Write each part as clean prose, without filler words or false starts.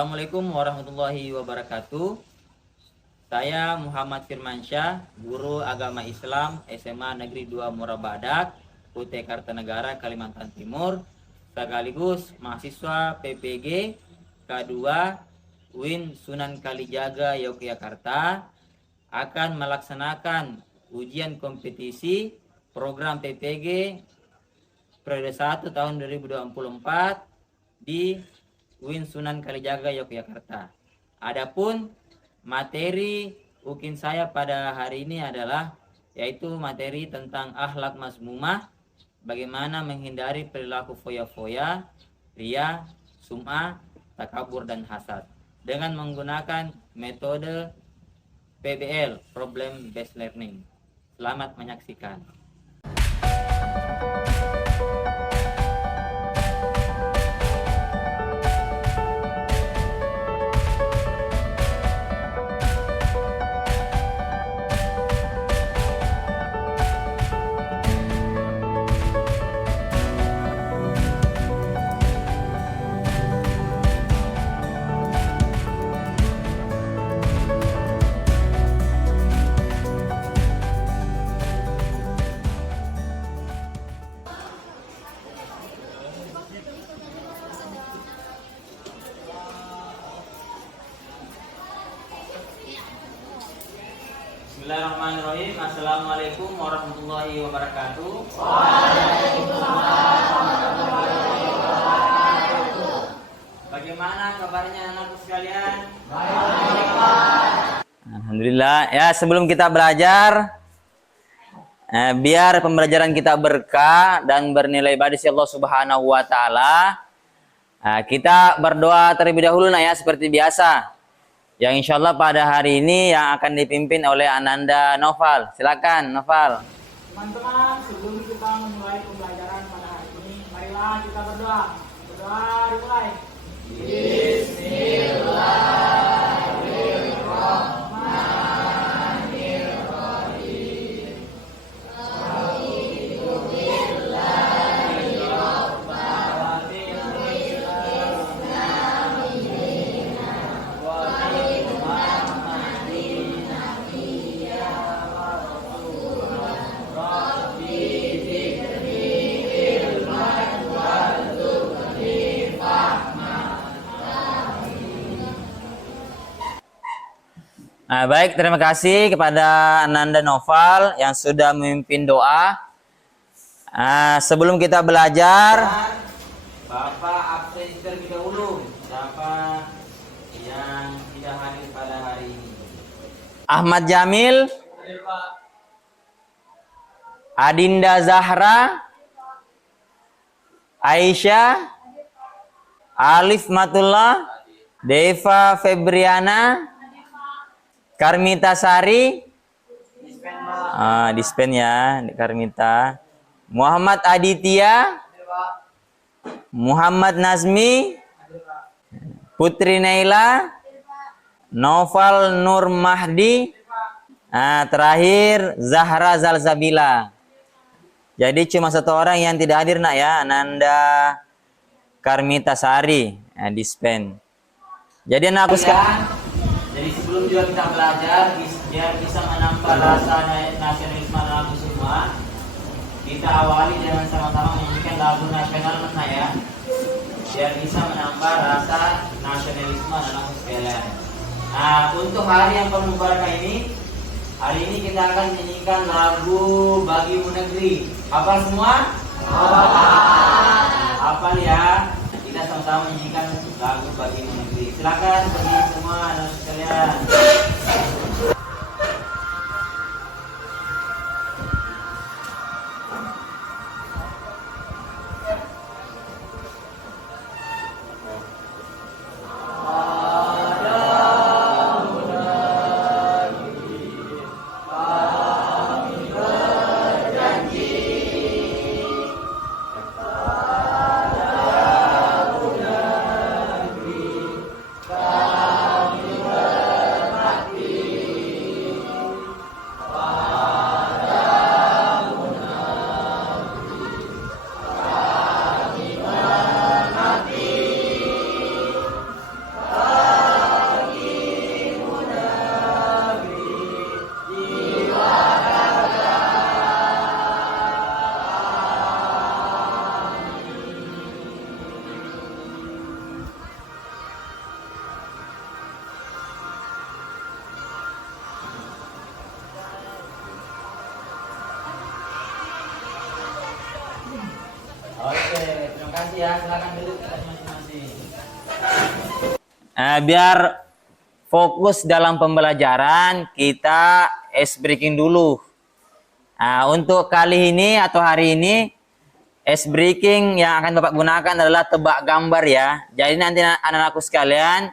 Assalamualaikum warahmatullahi wabarakatuh. Saya Muhammad Firmansyah, guru agama Islam SMA Negeri 2 Morabadak, Kutai Kartanegara, Kalimantan Timur, sekaligus mahasiswa PPG K2 UIN Sunan Kalijaga, Yogyakarta, akan melaksanakan ujian kompetisi program PPG periode 1 tahun 2024 di UIN Sunan Kalijaga, Yogyakarta. Adapun materi UKIN saya pada hari ini adalah yaitu materi tentang akhlak mazmumah, bagaimana menghindari perilaku foya-foya, riya, sum'ah, takabur dan hasad dengan menggunakan metode PBL, Problem Based Learning. Selamat menyaksikan. Bismillahirrahmanirrahim. Assalamualaikum warahmatullahi wabarakatuh. Waalaikumsalam warahmatullahi wabarakatuh. Bagaimana kabarnya anakku sekalian? Baik, Pak. Alhamdulillah. Ya, sebelum kita belajar, biar pembelajaran kita berkah dan bernilai pada sisi Allah Subhanahu wa taala, kita berdoa terlebih dahulu ya, seperti biasa. Yang insya Allah pada hari ini yang akan dipimpin oleh Ananda Noval. Silakan Noval. Teman-teman, sebelum kita memulai pembelajaran pada hari ini, marilah kita berdoa. Berdoa dimulai. Bismillahirrahmanirrahim. Baik, terima kasih kepada Ananda Noval yang sudah memimpin doa. Sebelum kita belajar, Bapak absen terlebih dahulu. Siapa yang tidak hadir pada hari ini? Ahmad Jamil, Adinda Zahra, Aisyah, Alif Matullah, Deva Febriana, Karmita Sari, dispen ya, Karmita. Muhammad Aditya, Muhammad Nazmi, Putri Naila, Noval Nur Mahdi, terakhir Zahra Zalzabila. Jadi cuma satu orang yang tidak hadir nak ya, Ananda Karmita Sari, dispen. Jadi anakku sekarang. Jadi sebelum juga kita belajar, biar bisa menambah rasa nasionalisme dalam semua, kita awali dengan sama-sama menyanyikan lagu nasional mana ya, biar bisa menambah rasa nasionalisme dalam sekalian. Untuk hari yang penuh berkah ini, hari ini kita akan menyanyikan lagu Bagimu Negeri. Hafal semua? Hafal ya. Kita sama-sama menyanyikan lagu Bagimu Negeri. Silakan bagi semua anak sekalian. ya, silakan duduk masing-masing. Biar fokus dalam pembelajaran, kita ice breaking dulu. Untuk kali ini atau hari ini, ice breaking yang akan Bapak gunakan adalah tebak gambar ya. Jadi nanti anak-anakku sekalian,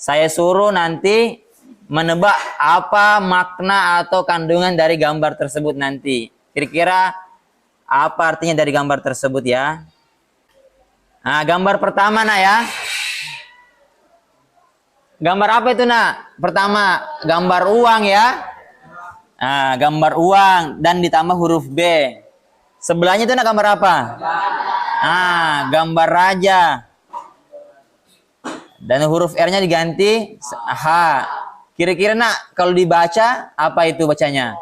saya suruh nanti menebak apa makna atau kandungan dari gambar tersebut nanti. Kira-kira apa artinya dari gambar tersebut ya? Gambar pertama nak ya. Gambar apa itu nak? Pertama, gambar uang ya. Gambar uang dan ditambah huruf B. Sebelahnya itu nak gambar apa? Gambar raja. Dan huruf R-nya diganti H. Kira-kira nak kalau dibaca apa itu bacanya?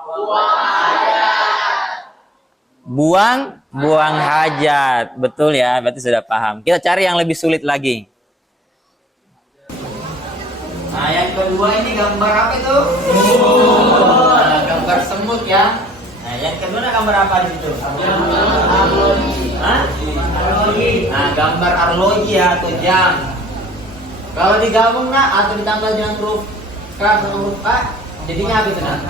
Buang hajat. Betul ya, berarti sudah paham. Kita cari yang lebih sulit lagi. Yang kedua ini gambar apa itu? Gambar semut ya. Yang kedua gambar apa di situ? Arloji. Gambar arloji ya, atau jam. Kalau digabung nak atau ditambah dengan huruf K sama huruf A, jadinya apa itu nak?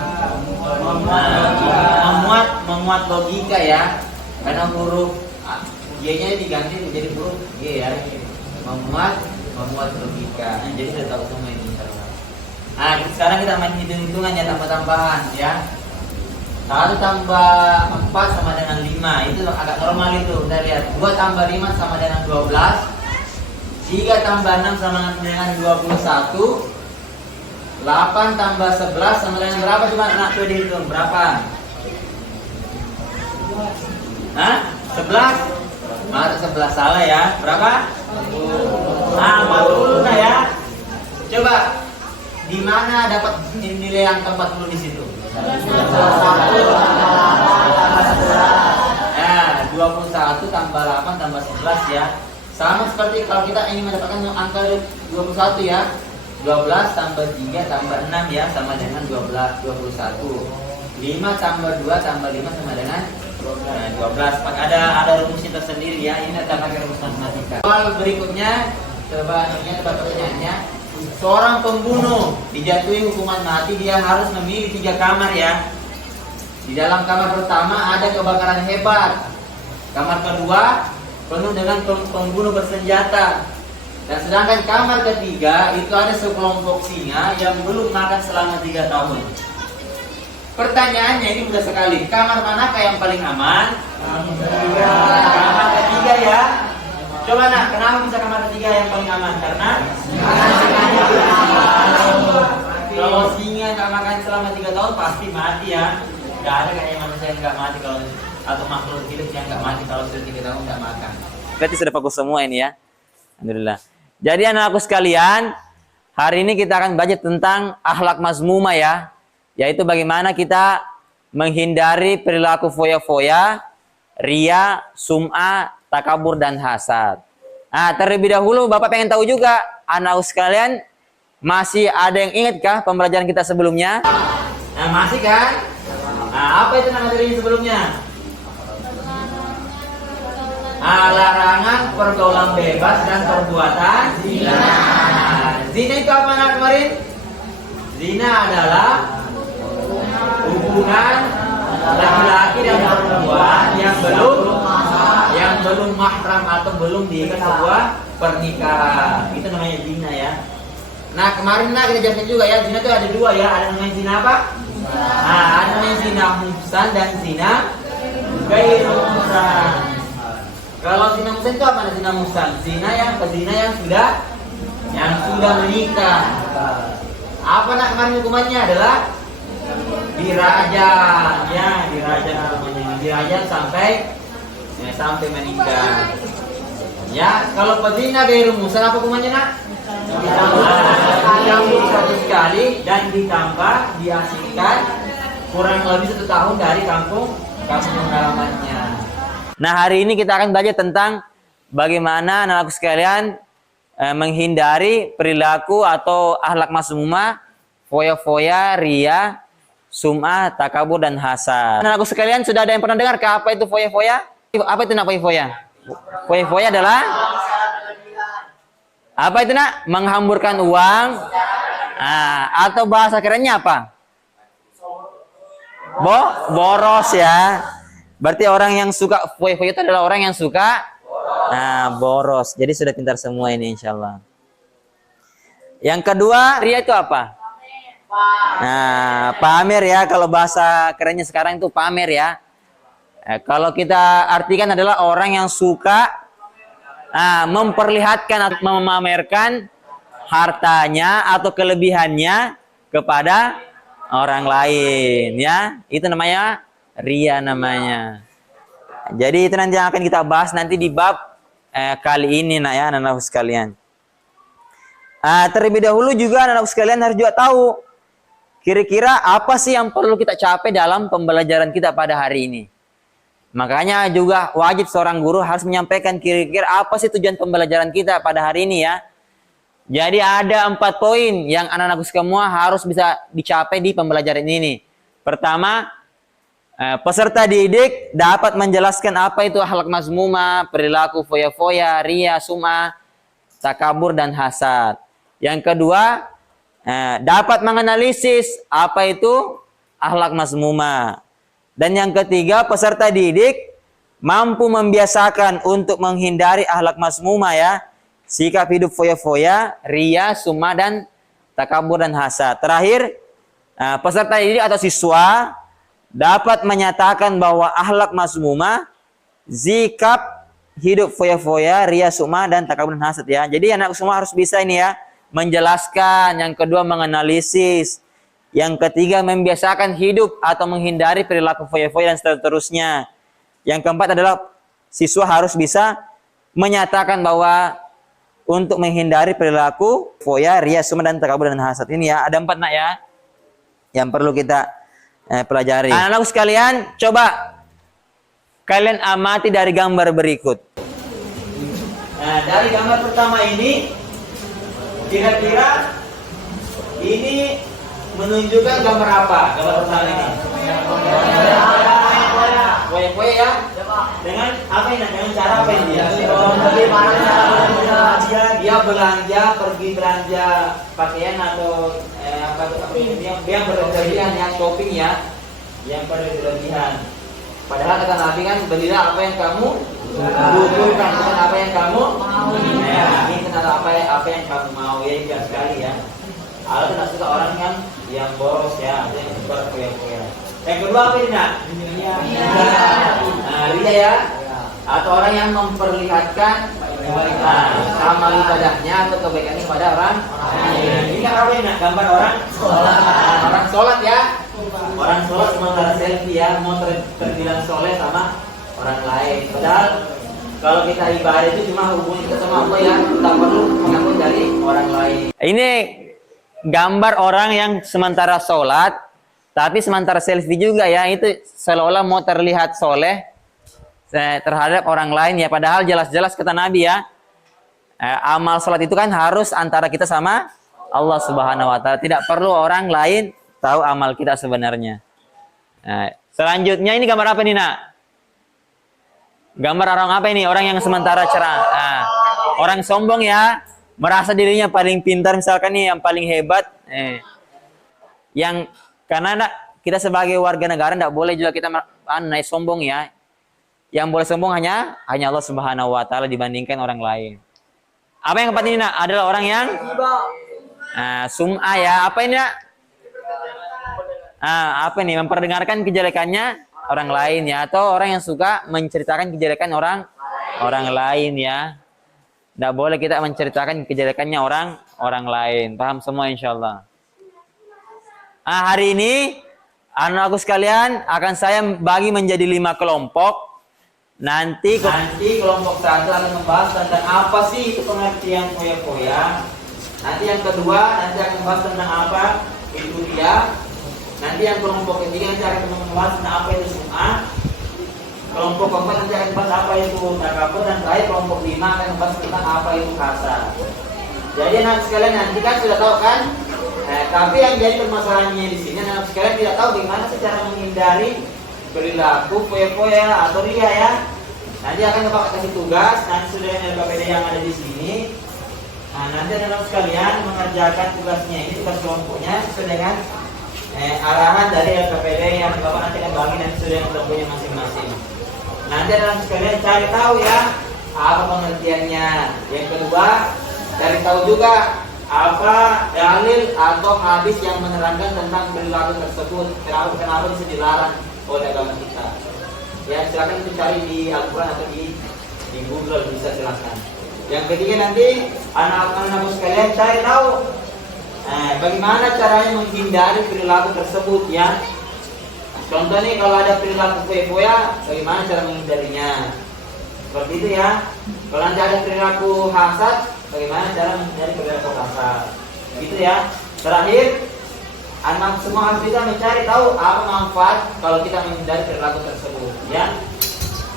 Memuat logika ya, karena huruf G-nya diganti menjadi huruf G ya. Memuat logika. Jadi sudah tahu semua ini. Sekarang kita main hitung-hitungan ya, tambah-tambahan ya. 1 tambah 4 sama dengan 5. Itu agak normal itu. Kita lihat 2 tambah 5 sama dengan 12. 3 tambah 6 sama dengan 21. 8 tambah 11 sama dengan berapa? Coba anak coba dihitung berapa? 11? Masa 11 salah ya. Berapa? 40 nah ya. Coba di mana dapat nilai yang 40 di situ? 21 tambah 8 tambah 11 ya. Sama seperti kalau kita ingin mendapatkan angka 21 ya. 12 tambah 3 tambah 6 ya, sama dengan 21. 5 tambah 2 tambah 5 sama dengan 12. Ada rumusnya tersendiri ya. Ini ada pakai rumus matematika. Soal berikutnya, coba tebak pertanyaannya. Seorang pembunuh dijatuhi hukuman mati, dia harus memilih 3 kamar ya. Di dalam kamar pertama ada kebakaran hebat. Kamar kedua penuh dengan pembunuh bersenjata. Dan sedangkan kamar ketiga itu ada sekelompok singa yang belum makan selama 3 tahun. Pertanyaannya ini mudah sekali. Kamar manakah yang paling aman? Kamar ketiga ya. Coba nak, kenapa bisa kamar ketiga yang paling aman? Karena kalau singa nggak makan selama 3 tahun pasti mati ya. Nggak ada kayak manusia yang nggak mati kalau, atau makhluk hidup yang nggak mati kalau sudah 3 tahun nggak makan. Berarti sudah fokus semua ini ya. Alhamdulillah. Jadi anak-anakku sekalian, hari ini kita akan belajar tentang akhlak mazmumah ya. Yaitu bagaimana kita menghindari perilaku foya-foya, ria, sum'ah, takabur, dan hasad. Terlebih dahulu Bapak pengen tahu juga, anak-anakku sekalian, masih ada yang ingat kah pembelajaran kita sebelumnya? Masih kan? Apa itu nama materinya sebelumnya? Larangan pergaulan bebas dan perbuatan zina. Zina itu apa anak kemarin? Zina adalah hubungan laki-laki dan perempuan yang belum mahram atau belum diikat sebuah pernikahan. Itu namanya zina ya. Nah kemarin kita jelasin juga ya, zina itu ada 2 ya. Ada namanya zina apa? Ada namanya zina muhsan dan zina ghairu muhsan. Kalau zina muhsan itu apa? Zina muhsan, zina yang sudah menikah. Apa nak kemarin hukumannya adalah dirajam ya, dirajam sampai menikah. Ya, kalau pezina ghairu muhsan apa hukumannya nak? Dicambuk 1 kali dan ditambah diasingkan kurang lebih 1 tahun dari kampung halamannya. Nah hari ini kita akan belajar tentang bagaimana anak-anakku sekalian menghindari perilaku atau akhlak mazmumah, foya-foya, ria, sum'ah, takabur, dan hasad. Anak-anakku sekalian, sudah ada yang pernah dengar apa itu foya-foya? Apa itu nak foya-foya? Foya-foya adalah apa itu nak? Menghamburkan uang. Atau bahasa kerennya apa? Boros ya. Berarti orang yang suka foya-foya itu adalah orang yang suka boros. Jadi sudah pintar semua ini insyaallah. Yang kedua, ria itu apa? Pamer ya. Kalau bahasa kerennya sekarang itu pamer ya. Kalau kita artikan adalah orang yang suka memperlihatkan atau memamerkan hartanya atau kelebihannya kepada orang lain ya. Itu namanya ria namanya. Jadi itu nanti yang akan kita bahas nanti di bab kali ini nak ya anak-anak sekalian. Terlebih dahulu juga anak-anak sekalian harus juga tahu kira-kira apa sih yang perlu kita capai dalam pembelajaran kita pada hari ini. Makanya juga wajib seorang guru harus menyampaikan kira-kira apa sih tujuan pembelajaran kita pada hari ini ya. Jadi ada 4 poin yang anak-anakku semua harus bisa dicapai di pembelajaran ini. Pertama, peserta didik dapat menjelaskan apa itu akhlak mazmumah, perilaku foya-foya, ria, sum'ah, takabur, dan hasad. Yang kedua, dapat menganalisis apa itu akhlak mazmumah. Dan yang ketiga, peserta didik mampu membiasakan untuk menghindari akhlak mazmumah ya. Sikap hidup foya-foya, ria, sum'ah, dan takabur dan hasad. Terakhir, peserta didik atau siswa dapat menyatakan bahwa akhlak mazmumah, sikap hidup foya-foya, ria, sum'ah, dan takabur dan hasad ya. Jadi anak semua harus bisa ini ya, menjelaskan. Yang kedua, menganalisis. Yang ketiga, membiasakan hidup atau menghindari perilaku foya-foya dan seterusnya. Yang keempat adalah siswa harus bisa menyatakan bahwa untuk menghindari perilaku foya, ria, sum'ah, dan takabur dan hasad. Ini ya, ada 4 nak ya yang perlu kita pelajari. Anak-anak sekalian, coba kalian amati dari gambar berikut. Dari gambar pertama ini, kira-kira ini menunjukkan gambar apa? Gambar pertama ini. Foya-foya ya. Dengan apa ini? Dengan cara apa ini? Dia belanja, pergi belanja pakaian atau dia berlebihan ya, shopping ya, yang berlebihan. Padahal kata Nabi kan, belilah apa yang kamu butuhkan, bukan apa yang kamu mau. Ini adalah apa yang kamu mau ya, jelas sekali ya. Allah tidak suka orang yang boros ya, yang berfoya-foya. Yang kedua apa ini nak? Ria ya, atau orang yang memperlihatkan amal ibadahnya atau kebaikannya kepada orang lain. Ini apa ini nak? Gambar orang sholat ya. Orang sholat sementara selfie ya, mau terbilang soleh sama orang lain. Padahal kalau kita ibadah itu cuma hubungan kita sama Allah ya, tak perlu mengaku dari orang lain. Ini gambar orang yang sementara sholat, tapi sementara selfie juga ya, itu seolah-olah mau terlihat soleh terhadap orang lain ya. Padahal jelas-jelas kata Nabi ya, amal sholat itu kan harus antara kita sama Allah Subhanahu Wa Taala. Tidak perlu orang lain tahu amal kita sebenarnya. Selanjutnya ini gambar apa nih nak? Gambar orang apa ini? Orang yang sementara cerah. Orang sombong ya, merasa dirinya paling pintar misalkan nih, yang paling hebat. Yang karena kita sebagai warga negara tidak boleh juga kita naik sombong ya. Yang boleh sombong hanya Allah Subhanahu Wa Taala dibandingkan orang lain. Apa yang keempat ini nak? Adalah orang yang sum'ah ya. Apa ini nak? Apa ini? Memperdengarkan kejelekannya orang lain ya, atau orang yang suka menceritakan kejelekan orang lain ya. Tidak boleh kita menceritakan kejelekannya orang lain. Paham semua insyaallah. Hari ini anak-anakku sekalian akan saya bagi menjadi 5 kelompok. Nanti kelompok 1 akan membahas tentang apa sih itu pengertian foya-foya. Nanti yang kedua akan membahas tentang apa itu dia. Nanti yang kelompok ketiga akan membahas tentang apa itu sum'ah. Kelompok keempat nanti akan membahas apa itu takabur, dan terakhir kelompok 5 akan membahas tentang apa itu hasad. Jadi anak sekalian nanti kan sudah tahu kan? Tapi yang jadi permasalahannya di sini anak sekalian tidak tahu bagaimana cara menghindari perilaku foya-foya atau ria ya. Nanti akan Bapak kasih tugas, nanti sudah LKPD yang ada di sini. Nah, nanti anak sekalian mengerjakan tugasnya ini, tugas kelompoknya sesuai dengan arahan dari LKPD yang Bapak nanti akan bagi nanti sudah yang kelompoknya masing-masing. Nanti anak sekalian cari tahu ya apa pengertiannya. Yang kedua, cari tahu juga apa dalil atau hadis yang menerangkan tentang perilaku tersebut. Kenapa bisa dilarang oleh agama kita? Ya, silakan mencari di Al-Quran atau di Google, bisa silakan. Yang ketiga nanti anak-anak sekalian cari tahu bagaimana caranya menghindari perilaku tersebut ya. Contohnya kalau ada perilaku foya-foya, bagaimana cara menghindarinya? Seperti itu ya. Kalau nanti ada perilaku hasad, bagaimana cara menghindari perilaku hasad? Gitu ya. Terakhir, anak semua harus bisa mencari tahu apa manfaat kalau kita menghindari perilaku tersebut ya.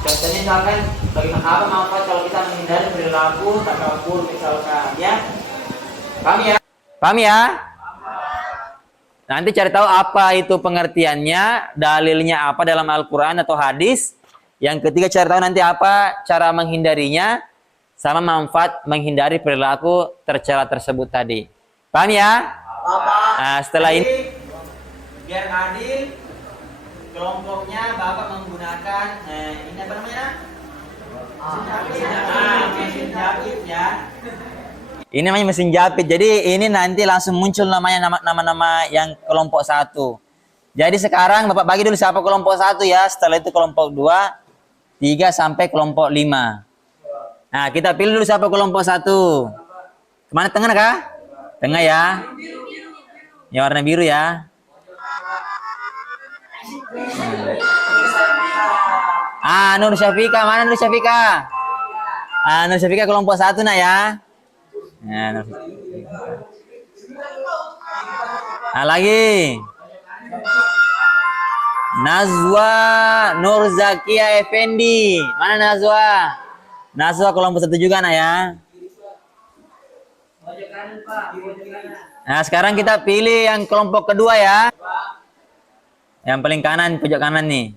Contohnya misalkan bagaimana apa manfaat kalau kita menghindari perilaku takabur misalkan ya. Paham ya? Paham ya? Nanti cari tahu apa itu pengertiannya, dalilnya apa dalam Al-Quran atau hadis. Yang ketiga cari tahu nanti apa cara menghindarinya, sama manfaat menghindari perilaku tercela tersebut tadi. Paham ya? Nah, setelah ini biar adil, kelompoknya Bapak menggunakan ini apa namanya? Mesin jahit ya. Ini namanya mesin jahit. Jadi ini nanti langsung muncul namanya nama-nama yang kelompok 1. Jadi sekarang Bapak bagi dulu siapa kelompok 1 ya. Setelah itu kelompok 2, 3 sampai kelompok 5. Nah, kita pilih dulu siapa kelompok 1. Kemana, tengah kah? Tengah ya. Ya, warna biru ya. Nur Syafika, mana Nur Syafika? Nur Syafika kelompok 1 nah ya. Nah, lagi. Nazwa Nur Zakia Effendi. Mana Nazwa? Nazwa kelompok 1 juga nah ya. Nah, sekarang kita pilih yang kelompok kedua ya. Yang paling kanan, pojok kanan nih.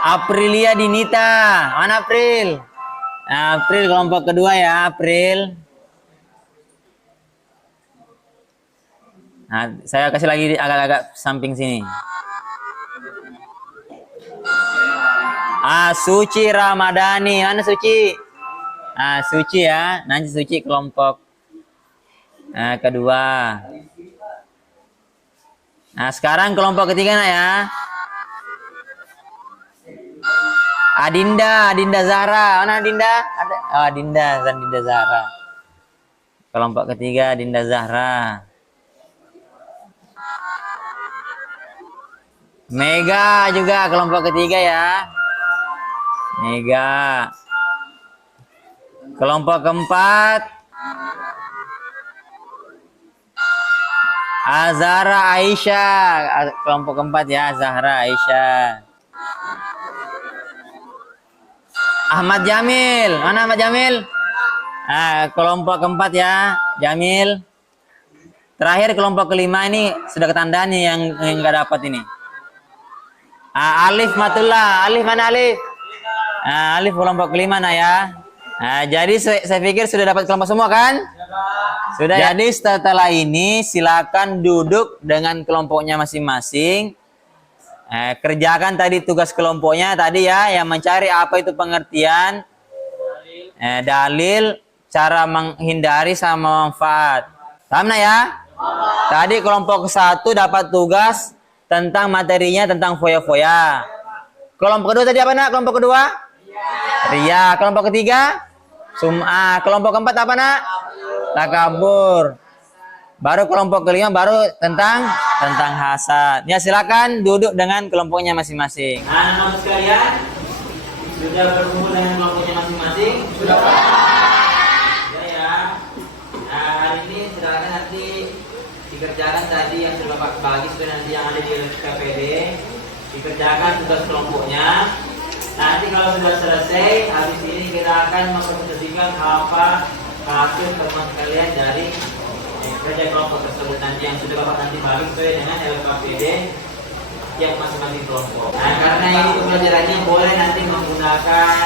Aprilia Dinita. Mana April? Nah, April kelompok kedua ya, April. Nah, saya kasih lagi agak-agak samping sini. Suci Ramadhani. Mana Suci? Suci ya. Nanti Suci kelompok kedua. Nah, sekarang kelompok ketiga nah ya. Adinda Zahra. Mana Adinda? Ada. Oh, Adinda Zahra. Kelompok ketiga Adinda Zahra. Mega juga kelompok ketiga ya. Mega. Kelompok keempat Azhara Aisyah. Kelompok keempat ya, Zahra Aisyah. Ahmad Jamil. Mana Ahmad Jamil? Kelompok keempat ya, Jamil. Terakhir kelompok kelima ini sudah ketandaan yang nggak dapat ini. Alif Matullah. Alif mana Alif? Alif kelompok kelima nah ya. Jadi saya pikir sudah dapat kelompok semua kan? Sudah. Jadi setelah ini silakan duduk dengan kelompoknya masing-masing. Kerjakan tadi tugas kelompoknya tadi ya, yang mencari apa itu pengertian, dalil, cara menghindari sama manfaat. Paham ya? Tadi kelompok 1 dapat tugas tentang materinya tentang foya-foya. Kelompok kedua tadi apa nak? Kelompok kedua? Ria. Kelompok ketiga? Sum'ah. Kelompok keempat apa nak? Takabur. Baru kelompok kelima baru tentang hasad. Ya, silakan duduk dengan kelompoknya masing-masing. Anak-anak sekalian, sudah bertemu dengan kelompoknya masing-masing? Sudah. Ya. Nah, hari ini silakan nanti dikerjakan tadi yang sudah Bapak bagi sudah nanti yang ada di KPD. Dikerjakan tugas kelompoknya. Nanti kalau sudah selesai, habis ini kita akan mempresentasikan apa hasil teman kalian dari kerja kelompok tersebut nanti yang sudah Bapak nanti bagi sesuai dengan LKPD tiap masing-masing kelompok. Nah, karena ini pembelajarannya boleh nanti menggunakan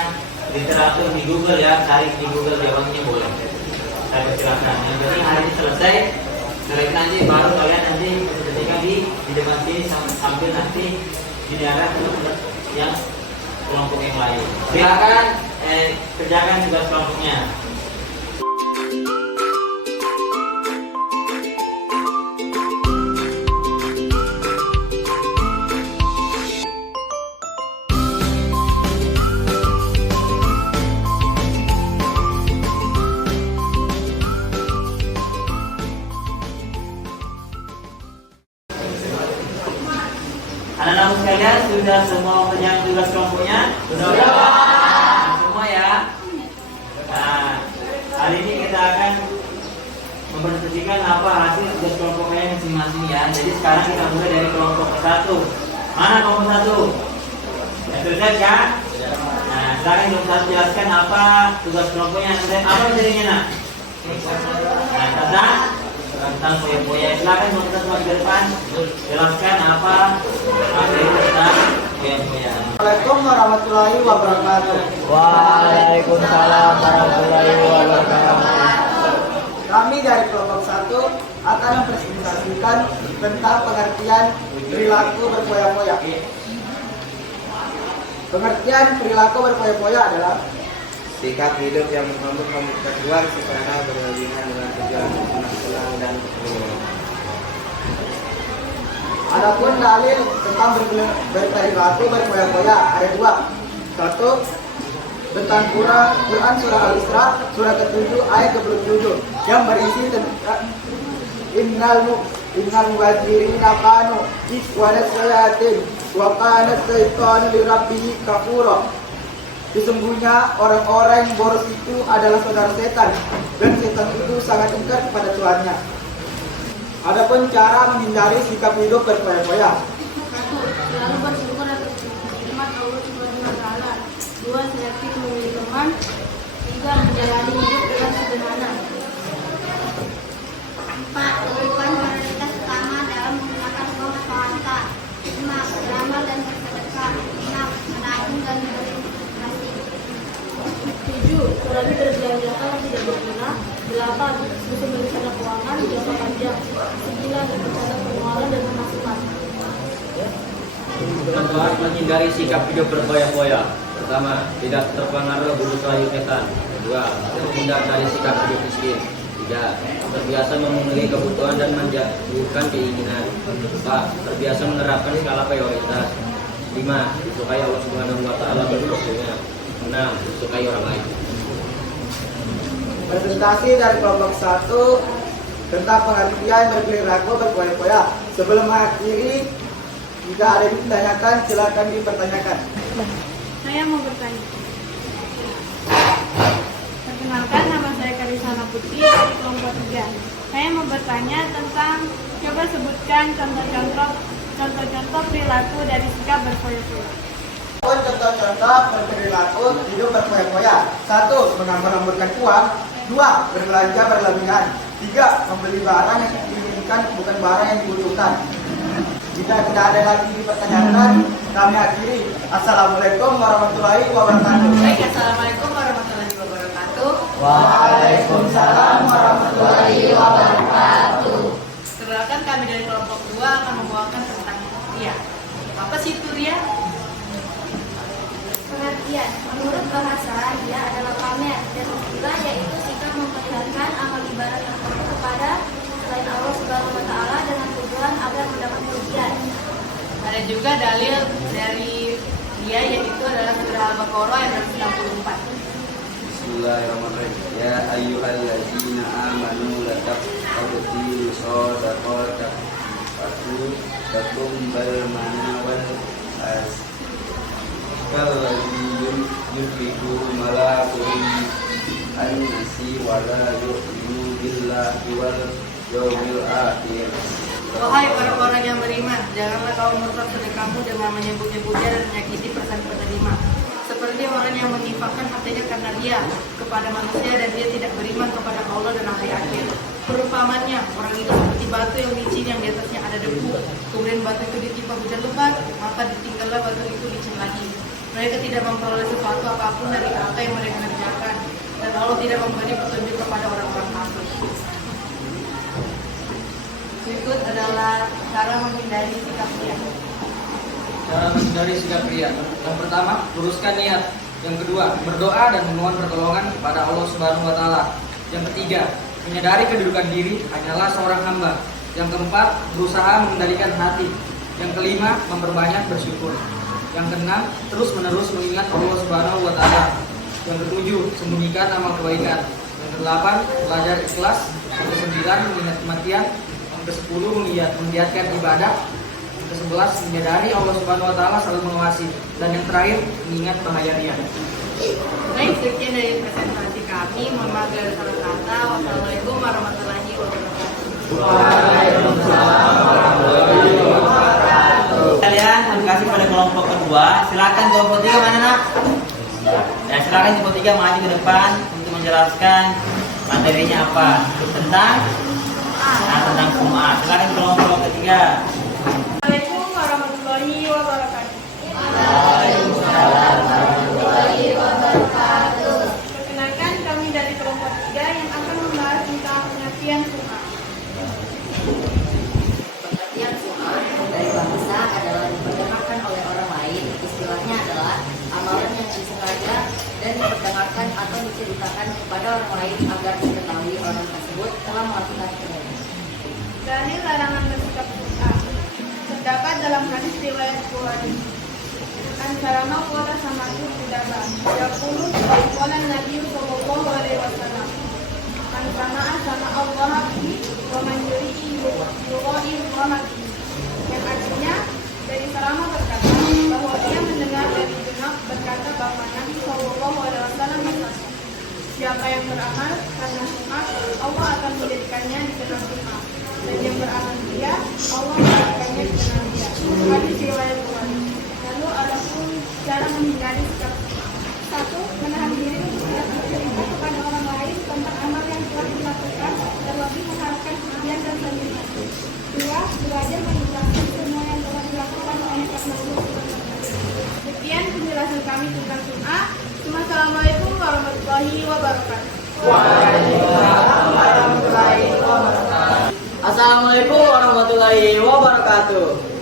literatur di Google ya, cari di Google jawabannya boleh. Saya persilakan. Yang penting hari ini selesai. Setelah itu nanti baru kalian nanti ketika di depan sini sambil nanti diarah ke yang kelompok yang lain. Silakan kerjakan tugas kelompoknya. Anak-anak sekalian sudah semua mengerjakan tugas kelompoknya? Sudah. Nah, semua ya. Nah, hari ini kita akan mempresentasikan apa hasil tugas kelompok kalian masing-masing ya. Jadi sekarang kita mulai dari kelompok satu. Mana kelompok satu? Ya, selesai kan? Nah, sekarang kelompok satu jelaskan apa tugas kelompoknya. Apa materinya nak? Nah, tentang poya-poya. Silakan kita semua di depan jelaskan apa itu tentang poya-poya. Assalamualaikum warahmatullahi wabarakatuh. Waalaikumsalam warahmatullahi wabarakatuh. Kami dari kelompok 1 akan mempresentasikan tentang pengertian perilaku berpoya-poya. Pengertian perilaku berpoya-poya adalah sikap hidup yang membuat keluar secara berlebihan dengan tujuan senang-senang dan berguna. adapun dalil tentang berperilaku berpoya-poya ada 2. 1. Tentang Quran surah Al-Isra surah ke-7 ayat ke-27 yang berisi tentang innal muhajirina kanu ikhwana sayatin wa kana syaitanu lirabbihi kafura. Sesungguhnya orang-orang boros itu adalah saudara setan dan setan itu sangat ingkar kepada Tuhannya. Adapun cara menghindari sikap hidup berpoya-poya. 1. Selalu bersyukur atas nikmat Allah Subhanahu wa taala. 2. Selektif memilih teman. 3. Menjalani hidup dengan sederhana. 4. Tentukan prioritas utama dalam menggunakan uang atau harta. 5. Beramal dan bersedekah. 6. Menabung dan berinvestasi. 7. Kurangi berbelanja yang tidak berguna. 8. Susun rencana keuangan jangka panjang. 9. Rencana pengeluaran dan pemasukan. Teman-teman menghindari sikap hidup berpoya-poya. Pertama, tidak terpengaruh buruk rayu setan. 2. Terhindar dari sikap hidup miskin. 3. Terbiasa memenuhi kebutuhan dan menjauhkan keinginan. 4. Terbiasa menerapkan skala prioritas. 5. Disukai Allah Subhanahu wa taala berdoanya. 6. Disukai orang lain. Presentasi dari kelompok 1 tentang pengertian berperilaku berpoya-poya. Sebelum mengakhiri, jika ada yang ditanyakan, silakan dipertanyakan. Saya mau bertanya. Perkenalkan, nama saya Karisana Putri dari kelompok 3. Saya mau bertanya tentang, coba sebutkan contoh-contoh perilaku dari sikap berpoya-poya. Contoh-contoh berperilaku hidup berpoya-poya. 1. Menghambur-hamburkan uang. 2. Berbelanja berlebihan. 3. Membeli barang yang diinginkan bukan barang yang dibutuhkan. Jika tidak ada lagi dipertanyakan, kami akhiri. Assalamualaikum warahmatullahi wabarakatuh. Baik, assalamualaikum warahmatullahi wabarakatuh. Waalaikumsalam warahmatullahi wabarakatuh. Perkenalkan, kami dari kelompok 2 akan membawakan tentang ria. Apa sih itu ria? Pengertian. Menurut bahasa, dia adalah pamer dan istilah yaitu sikap memperlihatkan amal ibadah tertentu kepada selain Allah Subhanahu wa taala dengan tujuan agar mendapat pujian. Ada juga dalil dari ria, yaitu adalah surah Al-Baqarah ayat 164. Bismillahirrahmanirrahim. Ya ayyuhalladzina amanu la taqabtilu shadaqatakum takum bil mana wal kalladzi yunfiqu malakum an-nasi wala yu'minu billahi wal yawmil akhir. Wahai orang-orang yang beriman, janganlah kau merusak sedekahmu dengan menyebut-nyebutnya dan menyakiti perasaan penerima. Seperti orang yang menginfakkan hartanya karena dia kepada manusia dan dia tidak beriman kepada Allah dan hari akhir. Perumpamannya, orang itu seperti batu yang licin yang di atasnya ada debu. Kemudian batu itu ditimpa hujan lebat, Mereka tidak memperoleh sesuatu apapun dari apa yang mereka kerjakan, dan Allah tidak memberi petunjuk kepada orang-orang kafir. Berikut adalah cara menghindari sikap riya. Cara menghindari sikap riya. Yang pertama, luruskan niat. Yang kedua, berdoa dan memohon pertolongan kepada Allah Subhanahu wa taala. Yang ketiga, menyadari kedudukan diri hanyalah seorang hamba. Yang keempat, berusaha mengendalikan hati. Yang kelima, memperbanyak bersyukur. Yang keenam, terus-menerus mengingat Allah Subhanahu wa taala. Yang ketujuh, sembunyikan amal kebaikan. Yang kedelapan, belajar ikhlas. Yang kesembilan, mengingat kematian. Yang kesepuluh, menggiatkan ibadah. Yang kesebelas, menyadari Allah Subhanahu wa taala selalu mengawasi. Dan yang terakhir, mengingat bahaya riya. Baik, sekian dari presentasi kami. Mohon maaf dari salah kata. Wassalamualaikum warahmatullahi wabarakatuh. Kalian terima kasih pada kelompok kedua. Silakan kelompok 3 mana nak? Ya, silakan kelompok 3 maju ke depan untuk menjelaskan materinya apa. Tentang Sum'ah. Silakan kelompok ketiga. Assalamualaikum warahmatullahi wabarakatuh. Perkenalkan, kami dari kelompok 3 yang akan membahas tentang pengertian Sum'ah. Pengertian Sum'ah dari bahasa adalah diperdengarkan oleh orang lain. Istilahnya adalah amalan yang disengaja dan diperdengarkan atau diceritakan kepada orang lain agar diketahui orang tersebut telah melakukan kebaikan. Dalil larangan bersikap Sum'ah terdapat dalam hadis riwayat Bukhari. Antara qala samatu bidaba yaqulu qala Nabi sallallahu alaihi wasallam man sama'a sama Allah bihi wa man yuri'i yuqa'i Allah bihi, yang artinya dari Salama berkata bahwa ia mendengar dari Junab berkata bahwa Nabi sallallahu alaihi wasallam berkata, siapa yang beramal karena Sum'ah, Allah akan menjadikannya dikenal Sum'ah, dan yang beramal dia, Allah menjadikannya dikenal dia. Hadis riwayat Bukhari. Lalu adapun cara menghindari sikap Sum'ah. 1. Menahan diri untuk tidak bercerita kepada orang lain tentang amal yang telah dilakukan, terlebih mengharapkan kemudian dan selanjutnya. 2. Belajar menjelaskan semua yang telah dilakukan oleh makhluk. Sekian penjelasan kami tentang Sum'ah. Assalamualaikum warahmatullahi wabarakatuh. Assalamualaikum warahmatullahi wabarakatuh.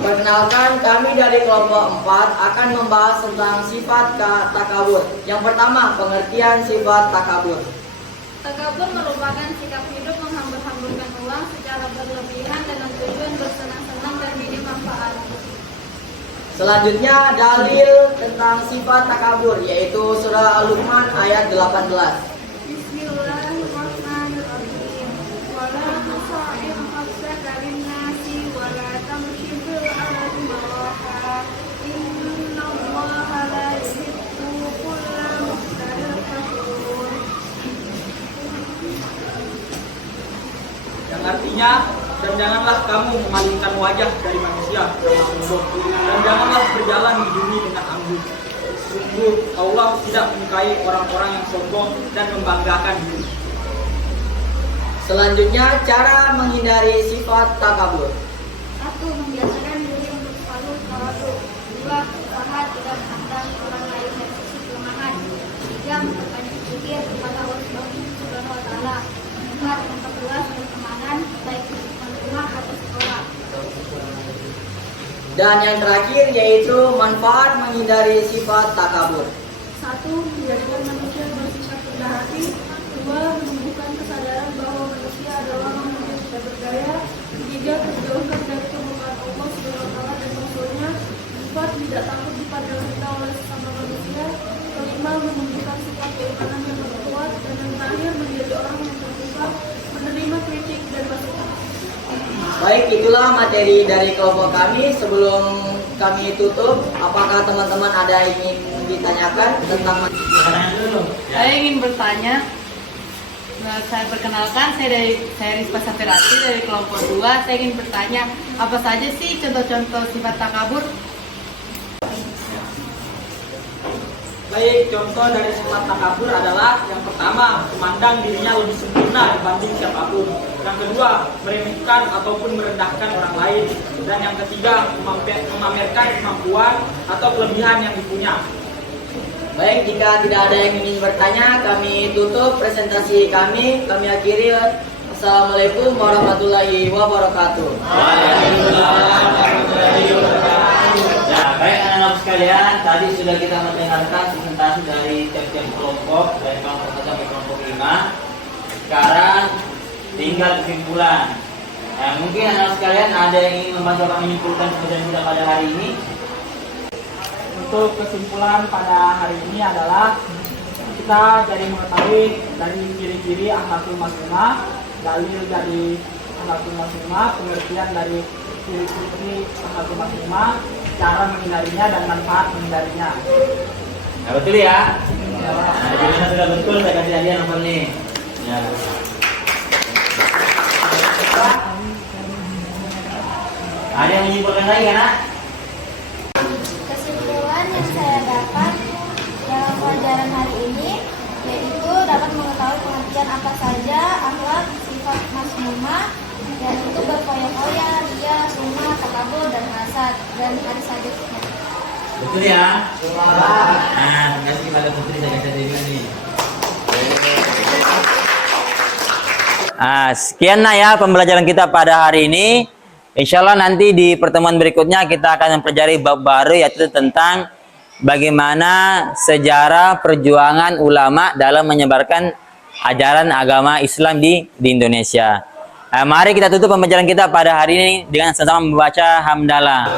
Perkenalkan, kami dari kelompok 4 akan membahas tentang sifat takabur. Yang pertama, pengertian sifat takabur. Takabur merupakan sikap hidup menghambur-hamburkan uang secara berlebihan dengan tujuan bersenang-senang dan minim manfaat. Selanjutnya, dalil tentang sifat takabur, yaitu surah Al-Luqman ayat 18. Bismillahirrahmanirrahim. Wala tusa'ir nafsaka linnasi wala tamshi fil ardi maraha. Innallaha la yuhibbu kulla mukhtalin fakhur. Yang artinya, dan janganlah kamu memalingkan wajah dari manusia yang sombong, dan janganlah berjalan di bumi dengan anggun. Sungguh Allah tidak menyukai orang-orang yang sombong dan membanggakan diri. Selanjutnya, cara menghindari sifat takabur. 1. Membiasakan diri untuk selalu tawadhu. 2. Usaha tidak memandang orang lain dari sisi kelemahan. 3. Memperbanyak zikir kepada Allah Subhanahu wa taala. 4. Memperluas pertemanan baik di rumah atau sekolah. Dan yang terakhir yaitu manfaat menghindari sifat takabur. 1. Menjadikan manusia bersifat rendah hati. 2. Menumbuhkan kesadaran bahwa manusia adalah makhluk yang tidak berdaya. 3. Terjauhkan dari kemurkaan Allah Subhanahu wa taala dan Rasulnya. 4. Tidak takut dipandang rendah oleh sesama manusia. 5. Menunjukkan sikap keimanan yang kuat. Dan yang terakhir, menjadi orang yang terbuka, menerima kritik dan masukan. Baik, itulah materi dari kelompok kami. Sebelum kami tutup, apakah teman-teman ada yang ingin ditanyakan tentang Saya ingin bertanya. Saya perkenalkan, saya Rizka Safirati dari kelompok 2. Saya ingin bertanya, apa saja sih contoh-contoh sifat takabur? Baik, contoh dari sifat takabur adalah yang pertama, memandang dirinya lebih sempurna dibanding siapapun. Yang kedua, meremehkan ataupun merendahkan orang lain. Dan yang ketiga, memamerkan kemampuan atau kelebihan yang dipunya. Baik, jika tidak ada yang ingin bertanya, kami tutup presentasi kami. Kami akhiri. Assalamualaikum warahmatullahi wabarakatuh. Ya, baik anak-anak sekalian, tadi sudah kita mendengarkan presentasi dari tiap-tiap kelompok, dari kelompok 1 sampai kelompok 5. Sekarang tinggal kesimpulan. Mungkin anak-anak sekalian ada yang ingin membantu kami menyimpulkan pembelajaran kita pada hari ini. Untuk kesimpulan pada hari ini adalah kita jadi mengetahui dari ciri-ciri akhlakul muslimah, dalil dari akhlakul muslimah, pengertian dari ciri-ciri akhlakul muslimah, cara menghindarinya dan manfaat menghindarinya. Nah, betul ya? Nah, jika sudah betul, saya kasih hadiah nomor nih. Ya. Ada yang menyimpulkan lagi kan, Nak? Kesimpulan yang saya dapat dalam pelajaran hari ini yaitu dapat mengetahui pengertian apa saja akhlak sifat masmumah, yaitu berfoya-foya, ria, sumah, takabur, dan hasad, dan hadis hadisnya. Betul ya? Nah, terima kasih kepada Putri, saya kasih hadiah nih. Sekian ya pembelajaran kita pada hari ini. Insya Allah nanti di pertemuan berikutnya kita akan mempelajari bab baru, yaitu tentang bagaimana sejarah perjuangan ulama dalam menyebarkan ajaran agama Islam di Indonesia. Mari kita tutup pembelajaran kita pada hari ini dengan sama-sama membaca hamdalah.